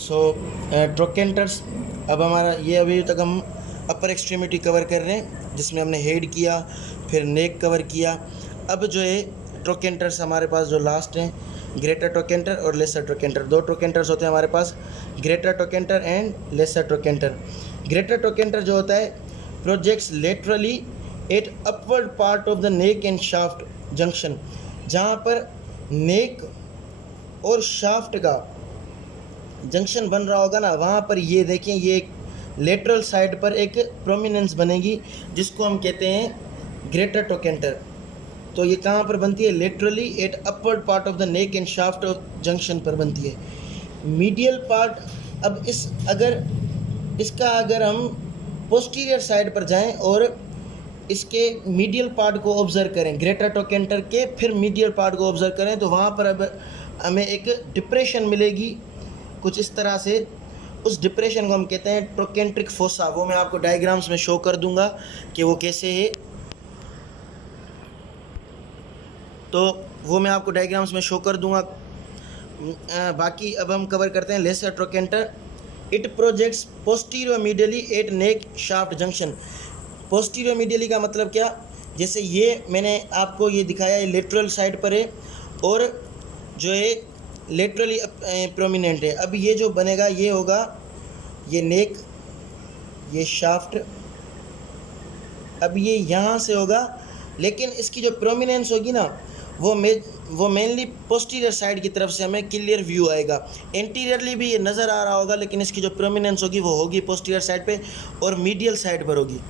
सो ट्रोकेंटर्स, अब हमारा ये अभी तक हम अपर एक्सट्रीमिटी कवर कर रहे हैं, जिसमें हमने हेड किया, फिर नेक कवर किया। अब जो है ट्रोकेंटर्स हमारे पास जो लास्ट हैं, ग्रेटर ट्रोकेंटर और लेसर ट्रोकेंटर। दो ट्रोकेंटर्स होते हैं हमारे पास, greater trochanter and lesser trochanter. Greater trochanter जो होता है projects laterally at upward part of the neck and shaft junction. जहाँ पर नेक और शाफ्ट का जंक्शन बन रहा होगा ना, वहाँ पर ये देखें, ये एक लेटरल साइड पर एक प्रोमिनेंस बनेगी, जिसको हम कहते हैं ग्रेटर ट्रोकेंटर। तो ये कहाँ पर बनती है? Laterally at upward part of the neck and shaft junction पर बनती है। मीडियल पार्ट, अब अगर हम पोस्टीरियर साइड पर जाएं और इसके मीडियल पार्ट को ऑब्जर्व करें, ग्रेटर ट्रोकेंटर के फिर मीडियल पार्ट को ऑब्जर्व करें, तो वहाँ पर अब हमें एक डिप्रेशन मिलेगी कुछ इस तरह से। उस डिप्रेशन को हम कहते हैं ट्रोकेंट्रिक फोसा। वो मैं आपको डायग्राम्स में शो कर दूंगा कि वो कैसे है, तो वो मैं आपको डायग्राम्स में शो कर दूंगा। बाकी अब हम कवर करते हैं lesser trochanter. It projects posterior medially at neck shaft junction. Posterior medially का मतलब क्या? जैसे ये मैंने आपको ये दिखाया है, लेटरल साइड पर है और जो है लेटरली प्रोमिनेंट है। अब ये जो बनेगा ये होगा ये नेक, ये शाफ्ट, अब ये यहाँ से होगा, लेकिन इसकी जो प्रोमिनेंस होगी ना वो मेनली पोस्टीरियर साइड की तरफ से हमें क्लियर व्यू आएगा। एंटीरियरली भी ये नज़र आ रहा होगा, लेकिन इसकी जो प्रोमिनेंस होगी वो होगी पोस्टीरियर साइड पे और मीडियल साइड पर होगी,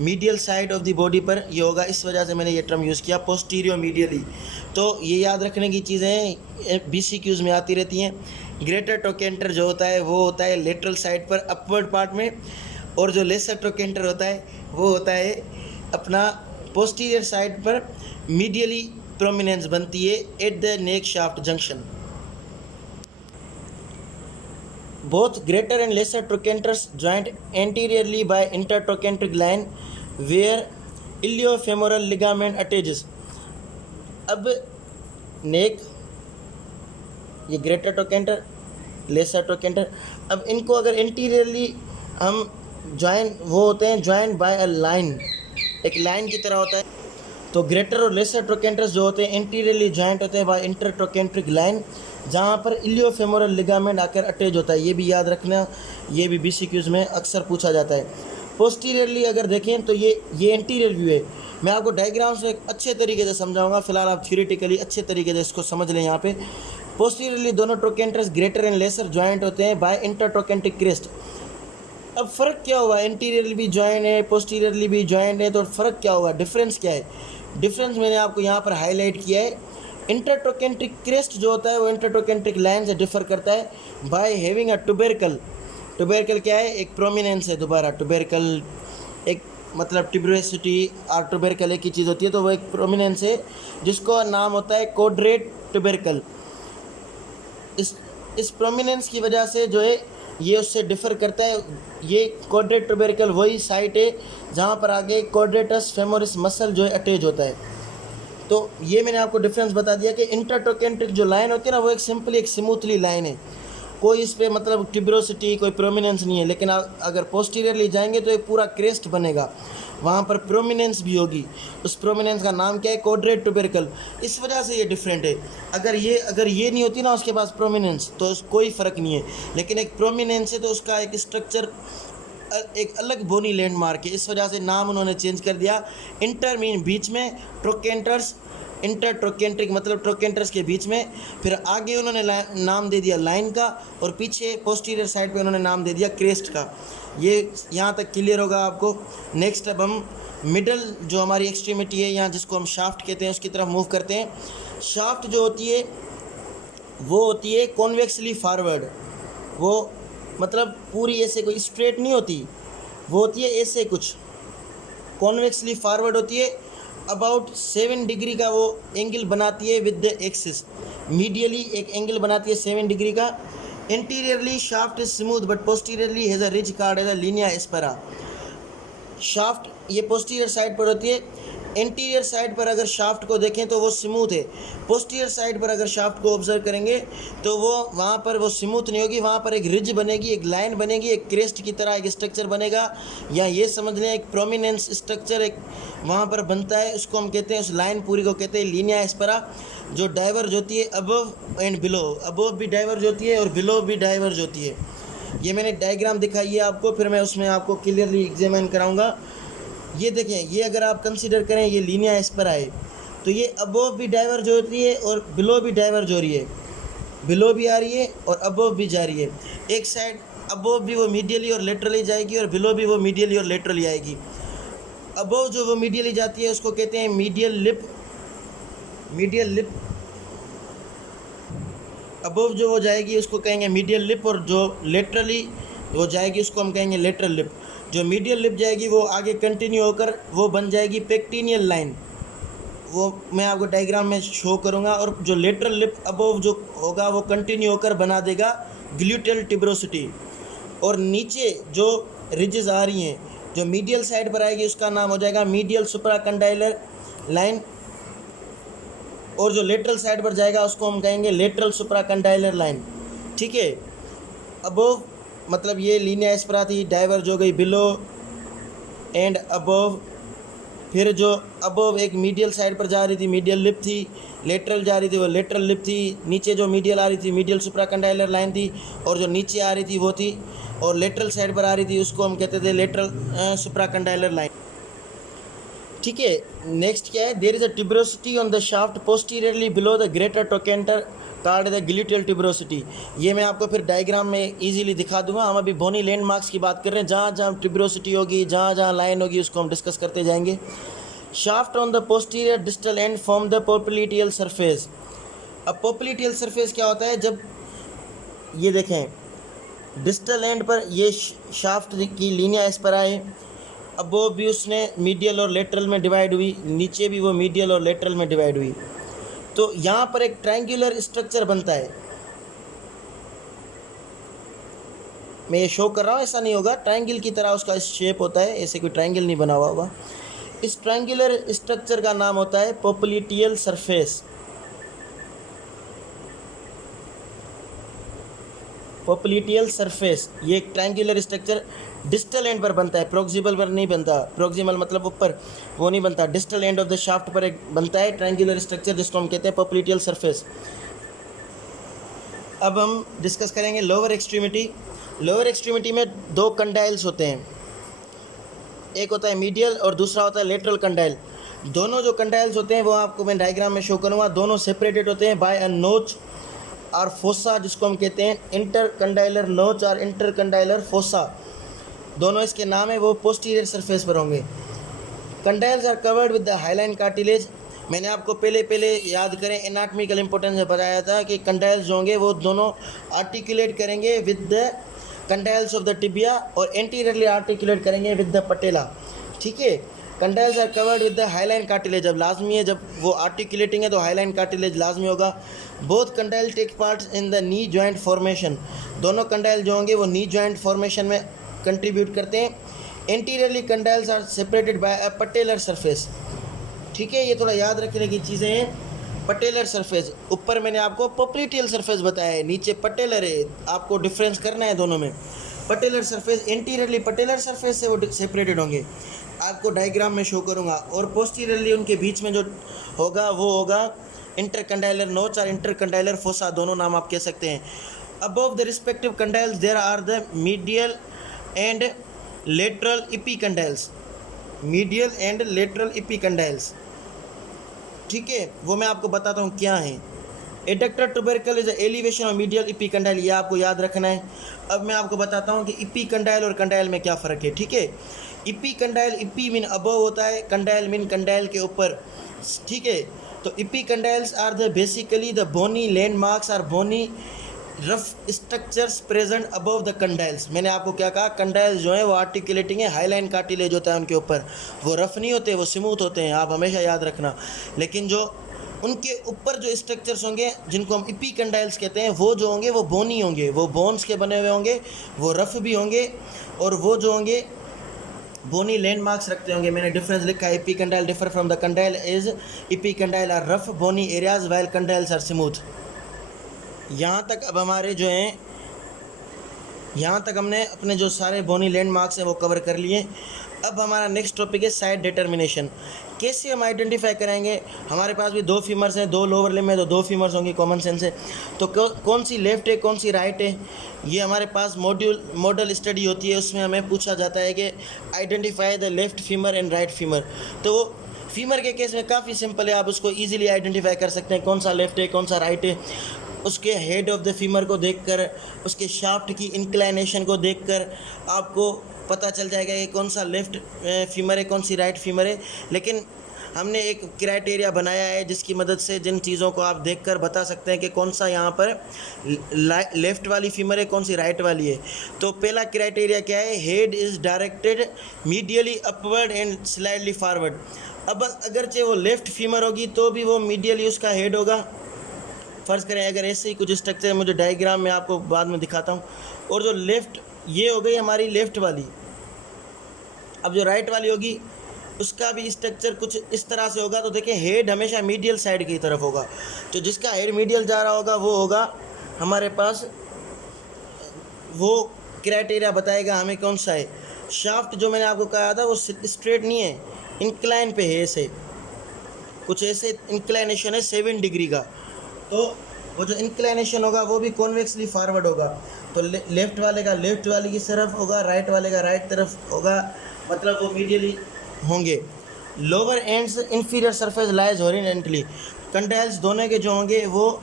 medial side of the body पर ये होगा। इस वजह से मैंने ये टर्म यूज़ किया पोस्टीरियर मीडियली। तो ये याद रखने की चीज़ें BCQs में आती रहती हैं। ग्रेटर ट्रोकेंटर जो होता है वो होता है लेटरल साइड पर अपवर्ड पार्ट में, और जो लेसर ट्रोकेंटर होता है वो होता है अपना पोस्टीरियर साइड पर मीडियली प्रोमिनेंस बनती है at the neck shaft junction. Both greater and lesser trochenters joint anteriorly by intertrochanteric line where iliofemoral ligament attaches। अब नेक, ये ग्रेटर ट्रोकेंटर, लेसर ट्रोकेंटर, अब इनको अगर एंटीरियरली हम वो होते हैं ज्वाइन बाय अ लाइन, एक लाइन की तरह होता है। तो ग्रेटर और लेसर ट्रोकेंटर्स जो होते हैं एंटीरियरली जॉइंट होते हैं बाय इंटरट्रोकेंट्रिक लाइन, जहाँ पर इलियोफेमोरल लिगामेंट आकर अटैच होता है। ये भी याद रखना, ये भी BCQs में अक्सर पूछा जाता है। पोस्टीरियरली अगर देखें तो ये एंटीरियर व्यू है। मैं आपको डायग्राम्स में अच्छे तरीके से समझाऊंगा, फिलहाल आप थ्योरेटिकली अच्छे तरीके से इसको समझ लें। यहाँ पे पोस्टीरियरली दोनों ट्रोकेंटर्स ग्रेटर एंड लेसर जॉइंट होते हैं बाय इंटरट्रोकेंट्रिक क्रेस्ट। अब फ़र्क क्या हुआ? एंटीरियरली भी जॉइंट है, पोस्टीरियरली भी जॉइंट है, तो फ़र्क क्या होगा? डिफरेंस क्या है? डिफरेंस मैंने आपको यहाँ पर हाईलाइट किया है। इंटरट्रोकेंट्रिक क्रेस्ट जो होता है वो इंटरट्रोकेंट्रिक लाइन से डिफर करता है by having a tubercle. Tubercle क्या है? एक प्रोमिनेंस है। दोबारा ट्यूबरकल एक मतलब ट्यूबरोसिटी और ट्यूबरकल एक ही चीज़ होती है, तो वो एक प्रोमिनेंस है जिसको नाम होता है कोड्रेट ट्यूबरकल। इस प्रोमिनेंस की वजह से जो है ये उससे डिफ़र करता है। ये कोड्रेट ट्यूबरकल वही साइट है जहाँ पर आगे कोड्रेटस फेमोरिस मसल जो है अटैच होता है। तो ये मैंने आपको डिफरेंस बता दिया कि इंटरट्रोकेंट्रिक जो लाइन होती है ना वो एक सिंपली एक स्मूथली लाइन है, कोई इस पर मतलब ट्यूबरोसिटी कोई प्रोमिनेंस नहीं है। लेकिन अगर पोस्टीरियरली जाएंगे तो एक पूरा क्रेस्ट बनेगा, वहाँ पर प्रोमिनेंस भी होगी। उस प्रोमिनेंस का नाम क्या है? कोड्रेट ट्यूबरकल। इस वजह से ये डिफरेंट है। अगर ये नहीं होती ना उसके पास प्रोमिनेंस तो कोई फ़र्क नहीं है, लेकिन एक प्रोमिनेंस है तो उसका एक स्ट्रक्चर एक अलग बोनी लैंडमार्क है। इस वजह से नाम उन्होंने चेंज कर दिया। इंटर मीन बीच में, ट्रोकेंटर्स इंटर ट्रोकेंट्रिक मतलब ट्रोकेंटर्स के बीच में, फिर आगे उन्होंने नाम दे दिया लाइन का, और पीछे पोस्टीरियर साइड पे उन्होंने नाम दे दिया क्रेस्ट का। ये यहाँ तक क्लियर होगा आपको। नेक्स्ट अब हम मिडल जो हमारी एक्सट्रीमिटी है यहाँ, जिसको हम शाफ्ट कहते हैं, उसकी तरफ मूव करते हैं। शाफ्ट जो होती है वो होती है कॉन्वेक्सली फॉरवर्ड। वो मतलब पूरी ऐसे कोई स्ट्रेट नहीं होती, वो होती है ऐसे कुछ कॉन्वेक्सली फॉरवर्ड होती है। अबाउट 7 डिग्री का वो एंगल बनाती है विद द एक्सिस। मीडियली एक एंगल बनाती है 7 डिग्री का। Interiorly shaft is smooth but posteriorly has a ridge called as a linea aspera. Shaft ये पोस्टीरियर साइड पर होती है, इंटीरियर साइड पर अगर शाफ्ट को देखें तो वो स्मूथ है, पोस्टीरियर साइड पर अगर शाफ्ट को ऑब्जर्व करेंगे तो वो वहाँ पर वो स्मूथ नहीं होगी, वहाँ पर एक रिज बनेगी, एक लाइन बनेगी, एक क्रेस्ट की तरह एक स्ट्रक्चर बनेगा, या ये समझ लें एक प्रोमिनेंस स्ट्रक्चर एक वहाँ पर बनता है, उसको हम कहते हैं, उस लाइन पूरी को कहते हैं लीनिया एस्पेरा, जो डाइवर्ज होती है अबव एंड बिलो, अबव भी डाइवर्ज होती है और बिलो भी डाइवर्ज होती है। ये मैंने डायग्राम दिखाई है आपको, फिर मैं उसमें आपको क्लियरली एग्जामिन कराऊंगा। ये देखें, ये अगर आप कंसीडर करें ये लीनिया एस्पेरा है, तो ये अबोव भी डाइवर्ज हो रही है और बिलो भी डाइवर्ज हो रही है, बिलो भी आ रही है और अबोव भी जा रही है। एक साइड अबोव भी वो मीडियली और लेटरली जाएगी और बिलो भी वो मीडियली और लेटरली आएगी। अबोव जो वो मीडियली जाती है उसको कहते हैं medial lip, medial lip. Above जो वो जाएगी उसको कहेंगे मीडियल लिप, और जो लेटरली वो जाएगी उसको हम कहेंगे लेटरल लिप। जो मीडियल लिप जाएगी वो आगे कंटिन्यू होकर वो बन जाएगी पेक्टिनियल लाइन, वो मैं आपको डायग्राम में शो करूँगा। और जो लेटरल लिप अबोव जो होगा वो कंटिन्यू होकर बना देगा ग्लूटेल ट्यूबरोसिटी। और नीचे जो रिजेस आ रही हैं जो मीडियल साइड पर आएगी उसका नाम हो जाएगा मीडियल सुप्राकंडाइलर लाइन, और जो लेटरल साइड पर जाएगा उसको हम कहेंगे लेटरल सुप्राकंडाइलर लाइन। ठीक है, अबोव मतलब ये लीनिया एस्पेरा थी, डाइवर्ज हो गई बिलो एंड अबोव। फिर जो अबोव एक मीडियल साइड पर जा रही थी मीडियल लिप थी, लेटरल जा रही थी वो लेटरल लिप थी, नीचे जो मीडियल आ रही थी मीडियल सुप्राकंडाइलर लाइन थी, और जो नीचे आ रही थी वो थी, और लेटरल साइड पर आ रही थी उसको हम कहते थे लेटरल सुप्राकंडाइलर लाइन। ठीक है, नेक्स्ट क्या है, there is a tuberosity on the shaft posteriorly below the greater trochanter called the gluteal tuberosity. ये मैं आपको फिर डायग्राम में इजीली दिखा दूंगा। हम अभी बोनी लैंडमार्क्स की बात कर रहे हैं, जहाँ जहाँ ट्यूबरोसिटी होगी, जहाँ जहाँ लाइन होगी उसको हम डिस्कस करते जाएंगे। Shaft on the posterior distal end form the popliteal surface. अब पोप्लिटियल सरफेस क्या होता है, जब ये देखें डिस्टल एंड पर ये शाफ्ट की लीनिया एस्पेरा है, अब वो भी उसने मीडियल और लेटरल में डिवाइड हुई, नीचे भी वो मीडियल और लेटरल में डिवाइड हुई, तो यहाँ पर एक ट्रायंगुलर स्ट्रक्चर बनता है। मैं ये शो कर रहा हूँ, ऐसा नहीं होगा, ट्रायंगल की तरह उसका शेप होता है, ऐसे कोई ट्रायंगल नहीं बना हुआ होगा। इस ट्रायंगुलर स्ट्रक्चर का नाम होता है पोप्लिटियल सरफेस। पोप्लिटियल सरफेस ये एक ट्रायंगुलर स्ट्रक्चर डिस्टल एंड पर बनता है, प्रोक्सिमल पर नहीं बनता। प्रोक्सिमल मतलब ऊपर वो नहीं बनता, distal end of the shaft पर एक बनता है ट्रायंगुलर स्ट्रक्चर जिसको हम कहते हैं पोप्लिटियल सरफेस। अब हम डिस्कस करेंगे लोअर एक्सट्रीमिटी। लोअर एक्सट्रीमिटी में दो कंडाइल्स होते हैं, एक होता है मीडियल और दूसरा होता है लेटरल कंडाइल। दोनों जो कंडाइल्स होते हैं वो आपको मैं डायग्राम में शो करूँगा, दोनों सेपरेटेड होते हैं बाय अ नोच और फोसा, जिसको हम कहते हैं इंटर कंडाइलर नोच और इंटर कंडाइलर फोसा, दोनों इसके नाम है। वो पोस्टीरियर सरफेस पर होंगे। Condyles are covered with the hyaline cartilage. मैंने आपको पहले याद करें एनाटॉमिकल इंपॉर्टेंस में बताया था कि कंडाइल्स जो होंगे वो दोनों आर्टिकुलेट करेंगे with the condyles of the tibia और एंटीरियरली आर्टिकुलेट करेंगे विद द पटेला। ठीक है, condyles are covered with the hyaline cartilage. अब लाजमी है, जब वो आर्टिकुलेटिंग है तो हाइलाइन कार्टिलेज लाजमी होगा। Both condyle take part in the knee joint formation. दोनों कंडाइल जो होंगे वो नी जॉइंट फॉर्मेशन में कंट्रीब्यूट करते हैं। Anteriorly condyles are separated by a patellar surface. ठीक है, ये थोड़ा याद रखने की चीज़ें हैं। पटेलर सरफेस, ऊपर मैंने आपको पोप्लिटियल सरफेस बताया है, नीचे पटेलर है, आपको डिफरेंस करना है दोनों में। Patellar surface anteriorly patellar surface से वो सेपरेटेड होंगे, आपको डायग्राम में शो करूँगा। और पोस्टीरियरली उनके बीच में जो होगा वो होगा इंटरकंडाइलर नोच और इंटरकंडाइलर फोसा, दोनों नाम आप कह सकते हैं। Above the respective condyles there are the medial and lateral epicondyles. Medial and lateral epicondyles, ठीक है, वो मैं आपको बताता हूँ क्या है। Adductor tubercle is elevation of medial epicondyle, ये आपको याद रखना है। अब मैं आपको बताता हूँ कि इपीकंडाइल और कंडाइल में क्या फ़र्क है। ठीक है, इपीकंडाइल, इपी मीन अबव होता है, कंडाइल मीन कंडाइल के ऊपर। ठीक है, तो epicondyles are the basically the bony landmarks are bony rough structures present above the condyles. मैंने आपको क्या कहा, कंडाइल्स जो है वो आर्टिकुलेटिंग है, हाईलाइन कार्टिलेज होता है उनके ऊपर, वो रफ नहीं होते, वो स्मूथ होते हैं, आप हमेशा याद रखना। लेकिन जो उनके ऊपर जो स्ट्रक्चर्स होंगे जिनको हम इपीकंडाइल्स कहते हैं, वो जो होंगे वो बोनी होंगे, वो बोन्स के बने हुए होंगे, वो रफ भी होंगे, और वो जो होंगे बोनी लैंडमार्क्स रखते होंगे, मैंने डिफरेंस लिखा है, epicondyle differ from the condyle is epicondyle are rough bony areas while condyles are smooth. यहाँ तक अब हमारे जो हैं, यहाँ तक हमने अपने जो सारे बोनी लैंडमार्क्स हैं वो कवर कर लिए। अब हमारा नेक्स्ट टॉपिक है साइड डिटर्मिनेशन। कैसे हम आइडेंटिफाई करेंगे, हमारे पास भी 2 फीमर्स हैं, 2 लोअर लिम्ब है तो 2 फीमर्स होंगी, कॉमन सेंस है। तो कौन सी लेफ्ट है कौन सी राइट है, ये हमारे पास मॉडल स्टडी होती है, उसमें हमें पूछा जाता है कि identify the left femur and right femur. तो फीमर के केस में काफ़ी सिंपल है, आप उसको ईजिली आइडेंटिफाई कर सकते हैं कौन सा लेफ्ट है कौन सा राइट है। उसके हेड ऑफ द फीमर को देखकर, उसके शाफ्ट की इंक्लाइनेशन को देखकर आपको पता चल जाएगा कि कौन सा लेफ्ट फीमर है कौन सी राइट फीमर है। लेकिन हमने एक क्राइटेरिया बनाया है जिसकी मदद से जिन चीज़ों को आप देखकर बता सकते हैं कि कौन सा यहाँ पर लेफ़्ट वाली फीमर है कौन सी राइट वाली है। तो पहला क्राइटेरिया क्या है, head is directed medially upward and slightly forward. अब अगरचे वो लेफ़्ट फीमर होगी तो भी वो मीडियली उसका हेड होगा। फ़र्ज़ करें अगर ऐसे ही कुछ स्ट्रक्चर मुझे डायग्राम में आपको बाद में दिखाता हूँ। और जो लेफ़्ट, ये हो गई हमारी लेफ़्ट वाली। अब जो राइट वाली होगी उसका भी स्ट्रक्चर कुछ इस तरह से होगा। तो देखिए हेड हमेशा मीडियल साइड की तरफ होगा, तो जिसका हेड मीडियल जा रहा होगा वो होगा हमारे पास, वो क्राइटेरिया बताएगा हमें कौन सा है। शाफ्ट जो मैंने आपको कहा था वो स्ट्रेट नहीं है, इंक्लाइन पे है, ऐसे कुछ ऐसे इंक्लाइनेशन है 7 डिग्री का। तो वो जो इंक्लाइनेशन होगा वो भी कॉन्वेक्सली फॉरवर्ड होगा। तो लेफ़्ट वाले का लेफ़्ट वाली की तरफ होगा, राइट वाले का राइट तरफ होगा, मतलब वो मीडियली होंगे। Lower ends inferior surface lies horizontally, condyles दोनों के जो होंगे वो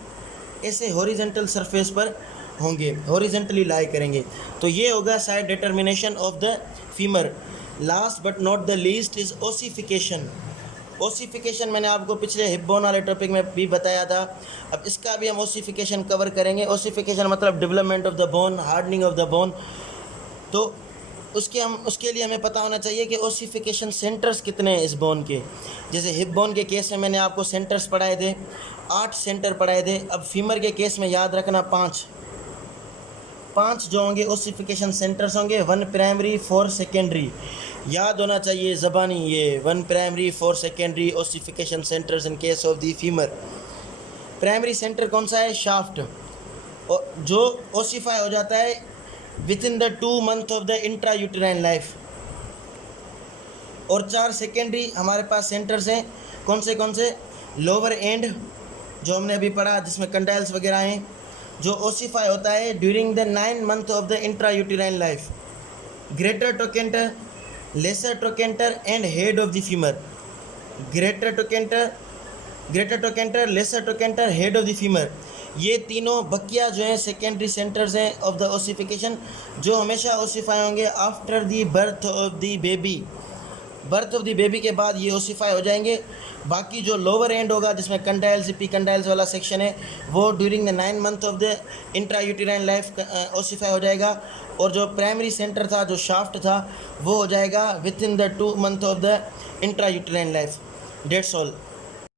ऐसे हॉरिजॉन्टल सरफेस पर होंगे, हॉरिजॉन्टली लाई करेंगे। तो ये होगा side determination of the femur. Last but not the least is ossification. Ossification मैंने आपको पिछले हिप बोन वाले टॉपिक में भी बताया था, अब इसका भी हम ओसिफिकेशन कवर करेंगे। ओसिफिकेशन मतलब development of the bone, hardening of the bone. तो उसके लिए हमें पता होना चाहिए कि ओसिफिकेशन सेंटर्स कितने हैं इस बोन के। जैसे हिप बोन के केस में मैंने आपको सेंटर्स पढ़ाए थे, 8 सेंटर पढ़ाए थे। अब फीमर के केस में याद रखना 5 जो होंगे ओसिफिकेशन सेंटर्स होंगे, 1 प्राइमरी 4 सेकेंडरी। याद होना चाहिए ज़बानी, ये 1 primary 4 secondary ossification centres in case of the femur. Primary centre कौन सा है, शाफ्ट, जो ओसिफाई हो जाता है with in the 2 month of the intra uterine life. और 4 सेकेंडरी हमारे पास सेंटर्स हैं, कौन से, लोअर एंड जो हमने अभी पढ़ा जिसमें कंडाइल्स वगैरह हैं, जो ओसिफाई होता है during the 9 month of the intra uterine life. Greater trochanter, lesser trochanter and head of the femur. Greater trochanter, lesser trochanter, head of the femur, ये तीनों बकिया जो हैं सेकेंडरी सेंटर्स हैं ऑफ द ओसिफिकेशन, जो हमेशा ओसिफाई होंगे after the birth of the baby. Birth of the baby के बाद ये ओसिफाई हो जाएंगे। बाकी जो लोअर एंड होगा जिसमें कंडाइल्स एपिकंडाइल्स वाला सेक्शन है वो during the 9 month of the intra uterine life ossify हो जाएगा। और जो प्राइमरी सेंटर था, जो शाफ्ट था, वो हो जाएगा with in the 2 month of the intra uterine life. That's all.